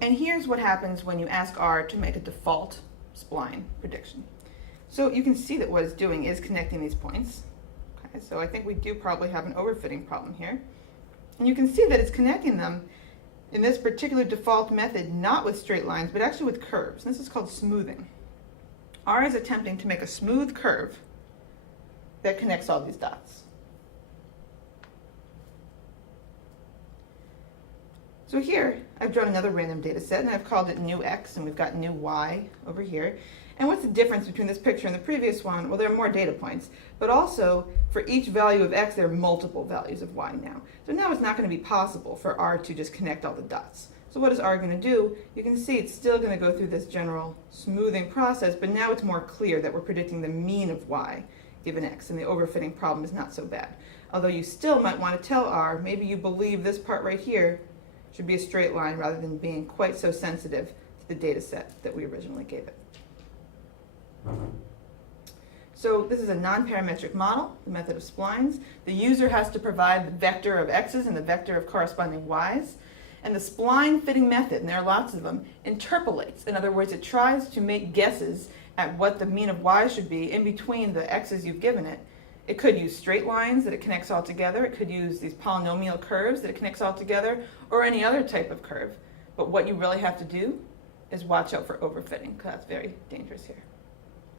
And here's what happens when you ask R to make a default spline prediction. So you can see that what it's doing is connecting these points. Okay, so I think we do probably have an overfitting problem here. And you can see that it's connecting them in this particular default method, not with straight lines, but actually with curves. And this is called smoothing. R is attempting to make a smooth curve that connects all these dots. So here, I've drawn another random data set, and I've called it new x, and we've got new y over here. And what's the difference between this picture and the previous one? Well, there are more data points, but also for each value of x, there are multiple values of y now. So now it's not going to be possible for R to just connect all the dots. So what is R going to do? You can see it's still going to go through this general smoothing process, but now it's more clear that we're predicting the mean of y given x, and the overfitting problem is not so bad. Although you still might want to tell R, maybe you believe this part right here should be a straight line rather than being quite so sensitive to the data set that we originally gave it. So this is a non-parametric model, the method of splines. The user has to provide the vector of x's and the vector of corresponding y's. And the spline fitting method, and there are lots of them, interpolates. In other words, it tries to make guesses at what the mean of y should be in between the x's you've given it. It could use straight lines that it connects all together. It could use these polynomial curves that it connects all together, or any other type of curve. But what you really have to do is watch out for overfitting, because that's very dangerous here.